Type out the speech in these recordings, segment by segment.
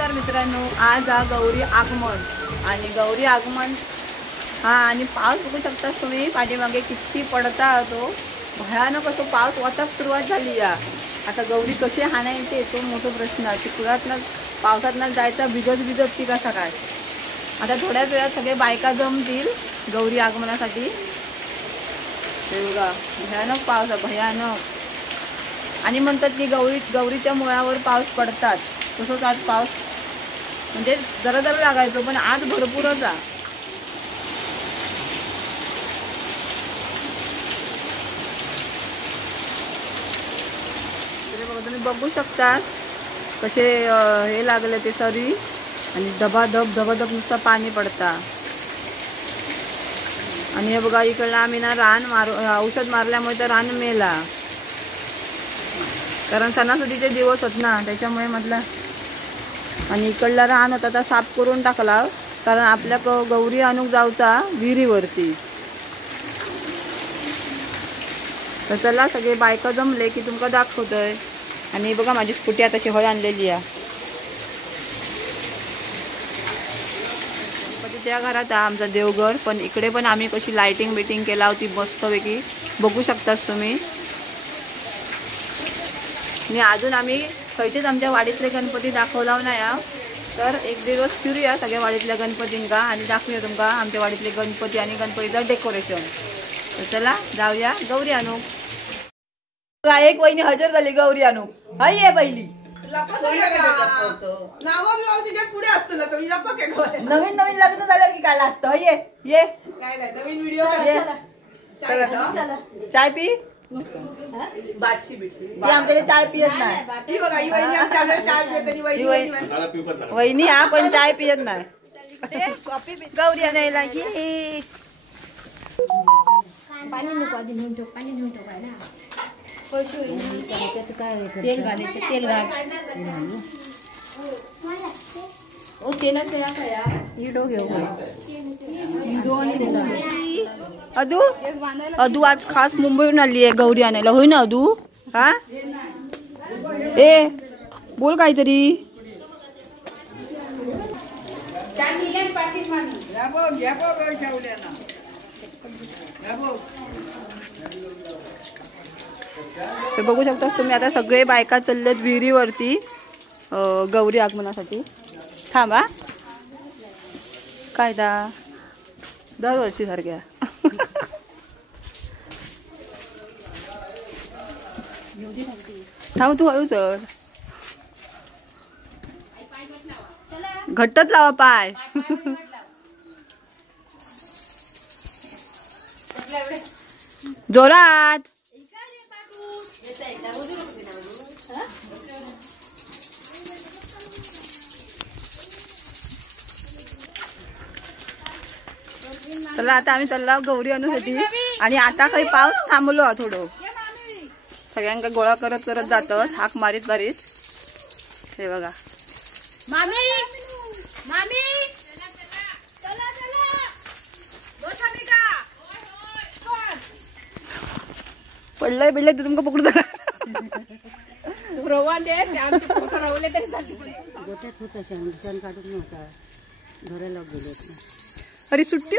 नमस्कार मित्रांनो, आज गौरी आगमन आणि गौरी आगमन आणि पाऊस बघू शकता तुम्ही पाठीमागे किती पडता तो भयानक असो पाऊस वाचायला सुरुवात झाली या। आता गौरी कशी हाणायची तो मोठा प्रश्न चिखलातनं पावसातनं जायचा भिजत ती कसा काय। आता थोड्याच वेळात सगळे बायका जमतील गौरी आगमनासाठी। हे बघा भयानक पाऊस आहे भयानक आणि म्हणतात की गौरीच्या मुळावर पाऊस पडतात तसंच आज पाऊस म्हणजे जरा जरा लागायचो पण आज भरपूरच आहे। तुम्ही बघू शकता कसे हे लागले ते सरी आणि धबाधब नुसतं पाणी पडता। आणि हे बघा इकडला आम्ही ना रान औषध मारल्यामुळे तर रान मेला कारण सणासुदीचे दिवस होत ना त्याच्यामुळे म्हटलं। आणि इकडला रान होता तर साफ करून टाकला कारण आपल्या गौरी आणूक जाऊचा विहिरीवरती। तर चला सगळे बायका जमले की तुमका दाखवतोय। आणि बघा माझी स्कूटी आता होय आणलेली आहे। त्या घरात आमचा देवघर पण इकडे पण आम्ही कशी लाइटिंग बिटिंग केला होती मस्तपैकी बघू शकतास तुम्ही। आणि अजून आम्ही खयचेच आमच्या वाडीतले गणपती दाखवला नाही तर एक दिवस फिरूया सगळ्या वाडीतल्या गणपतींका आणि दाखवूया तुमका आमच्या वाडीतले गणपती आणि गणपतीचं डेकोरेशन। तर चला जाऊया गौरी आणू। एक वहिनी हजर झाली गौरी आणू हाय ये पहिली नवीन नवीन लग्न झालं की काय लागतं ये नवीन व्हिडिओ चाय पी आमच्याकडे चाय पियत नाही वहिनी हा पण चाय पियत नाही गौरी आणायला की पाणी नको आधी घेऊन ठेव पाणी घेऊन ठेव काय ना तेल घालायचं तेल घाल ओ तेलात तेला काय हिडो घेऊ अदू आज खास मुंबईहून आली आहे गौरी आणायला होय ना अदू। हा ए बोल काहीतरी तर बघू शकता तुम्ही आता सगळे बायका चाललेत विहिरीवरती गौरी आगमनासाठी। थांबा काय दरवर्षी सारख्या थांब तू हळू सर घट्टच लावा पाय जोरात। चला आता आम्ही चाललो गौरी आणूसाठी आणि आता काही पाऊस थांबलो थोडं सगळ्यांका गोळा करत जातात हाक मारीत हे बघा मामी मामी पडलंय बिडलंय तू तुमका पकडू अरे सुट्टी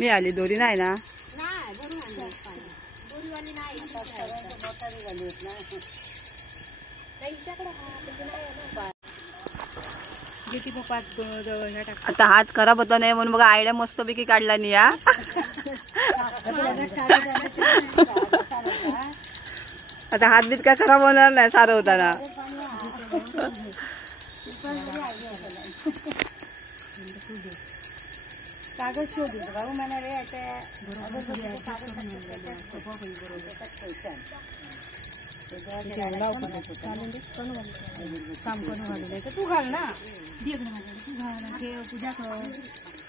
मी आली दोरी नाही ना आता हात खराब होता नाही म्हणून बघा आयडिया मस्तपैकी काढला नाही या। आता हात बीत काय खराब होणार नाही सारं होताना। कागद शोध तू घाल ना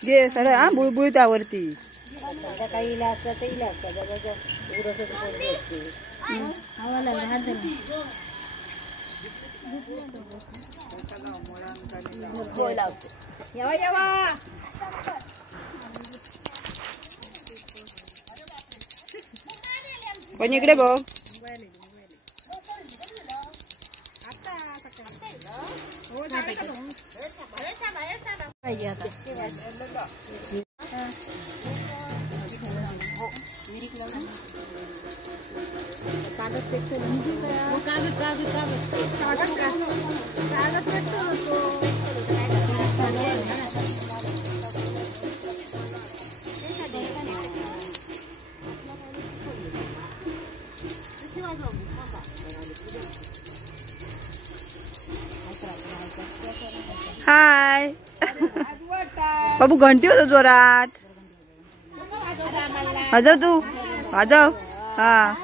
जे सर हा बुळबुळ त्यावरती काही इला असतं ते इला असतं यावा पण इकडे बघ. हाय बाबू घंटी होतो जोरात. वाजव तू वाजव. हा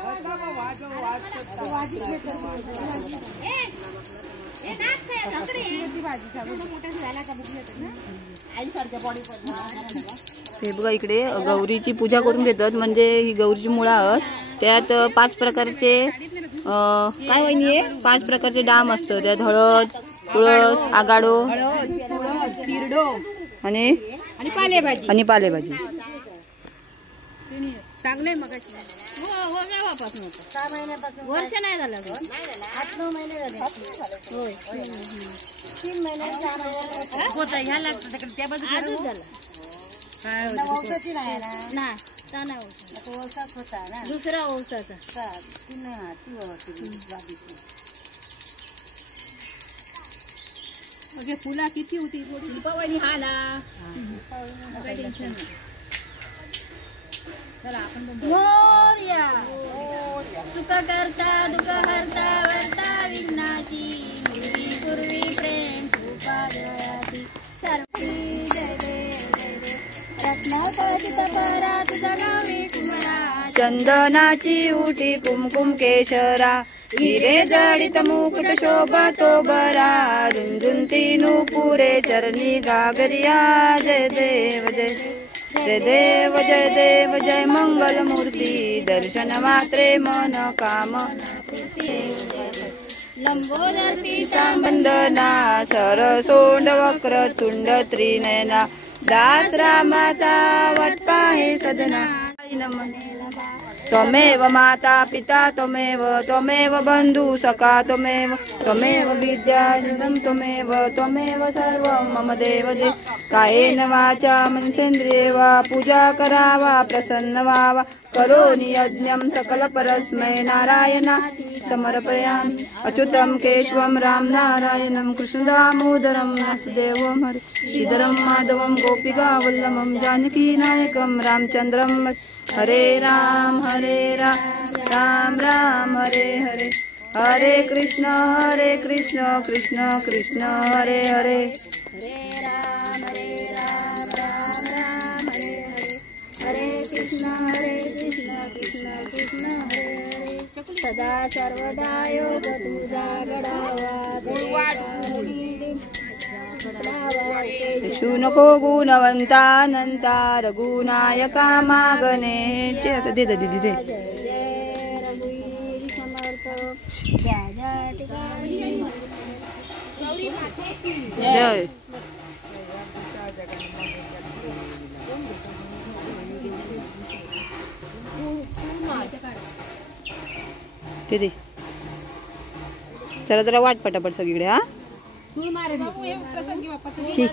हे बघा इकडे गौरीची पूजा करून घेतात. म्हणजे ही गौरीची मुळं आहेत. त्यात 5 प्रकारचे काय वहिनी आहे 5 प्रकारचे डाम असतं. त्यात हळद, तुळस, आगाडो आणि पालेभाजी. चांगले मग वर्ष नाही झालं 8-9 महिने झाले. होय 3 महिने होता ह्या लागतं तिकडे त्या बाजूला आजच झालं. काय औषधी नाही ना ताना औषध होता ना दुसरा औषधाचा म्हणजे फुला किती होती शिल्पावाली हाला काही टेन्शन नाही. चला आपण मोरया सुख करता दुःख हरता वर्ता विघ्नाची पूर्वी प्रेम कृपादयाची सर्वी जय देव रत्नाकरित परा तुझा नावे कुमरा चंदनाची उटी कुमकुम केशरा हिरे जडित मुकुट शोभतो बरा रुंजुंती नुपुरे चरणी गागरिया. जय देव जय जय देव जय देव जय मंगल मूर्ती दर्शन मात्रे मन काम लंबोदर पीतांबंदना सरसोंड वक्र तुंड त्रिनयना दास रामाचा वटपा हे सदना. त्वमेव माता पिता त्वमेव बंधु सखा त्वमेव विद्यानिधं त्वमेव सर्वं मम देव देव. कायेन वाचा मनसेंद्रिये वा पूजा करावा प्रसन्न व्हावा करोमि यज्ञं सकल परस्मै नारायणा समर्पयामि. अच्युतं केशवं राम नारायणं कृष्ण दामोदरं वासुदेवं हरे श्रीधरं माधवं गोपिका वल्लभं जानकी नायकं रामचंद्रं. हरे राम राम राम हरे हरे हरे कृष्ण कृष्ण कृष्ण हरे हरे हरे राम राम राम हरे हरे हरे कृष्ण कृष्ण कृष्ण हरे हरे. सदा सर्वदा योग तुझा घडावा येशू नको गुणवंता अनंता रघुनायका मागणे. दे दे दे दे जय ते दे. चला जरा वाट पटापट सगळीकडे. हा शी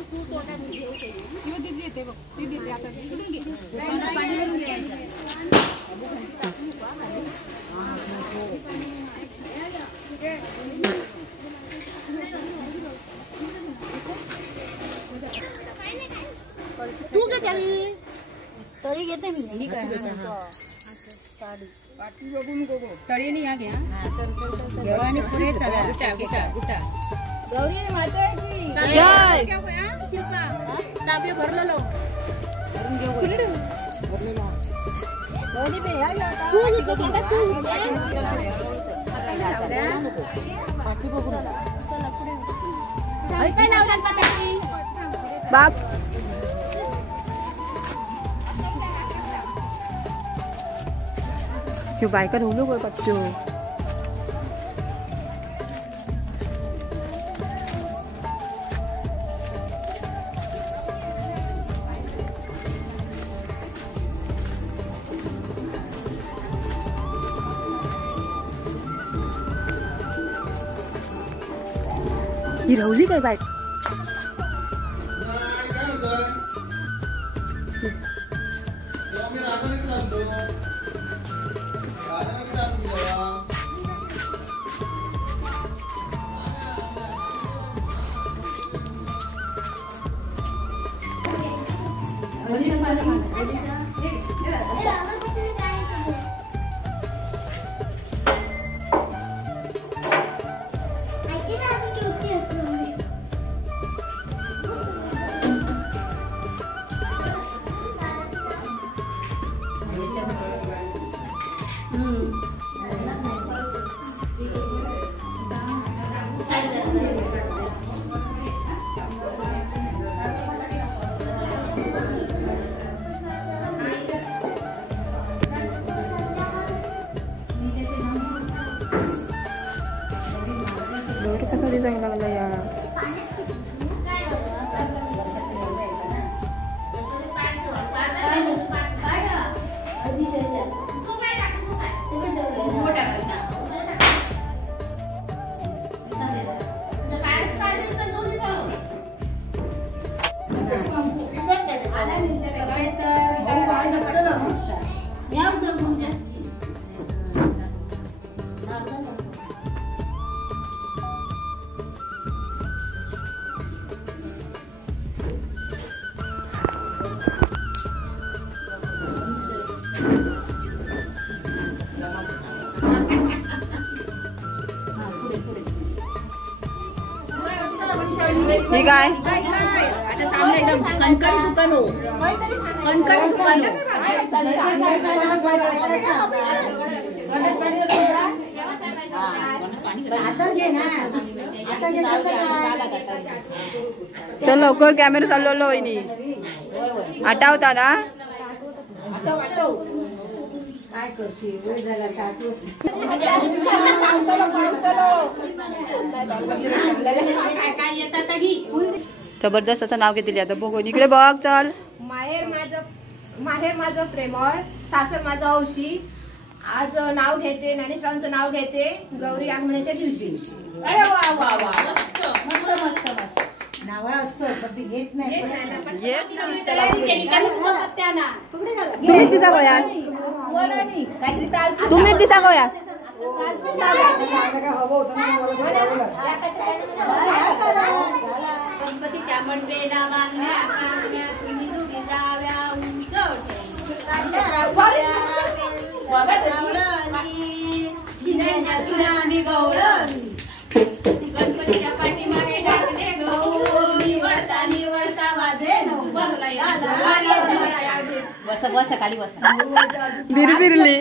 तू घे तळी घेते मी तळी नाही घ्या गौरी मातेची जय. शिल्पा तापे भरलेलो भरून घेऊ गौरी बे या काय नाव पताची बाप क्यों बायका ढोलो गो बच्चों. ही रवली काय बाय कसा दिसायला लागला या ही काय आता चांगलं एकदम कणकणी दुकान हो कणकणी दुकान चल लवकर कॅमेरा चालवलो वहिनी आठवता ना काय करशील जबरदस्त असं नाव घेतली आता बघून इकडे बघ चल माहेर माझं प्रेमळ सासर माझं औशी आज नाव घेते ज्ञानेश्वरांचं नाव घेते गौरी आगमनाच्या दिवशी अरे वा वा वा मस्त मस्त मस्त मस्त नाव असतो पण ते येत नाही तुम्हीच दिसा गोयास तुम्हीच दिसा गोयास गणपतीच्या मंडपेला बांधल्या तुम्ही दोघी जाव्या उंच गणपतीच्या पाठीमागे लागले गौरी वळता निवळता वाजे बस बस खाली बस बिरबिरली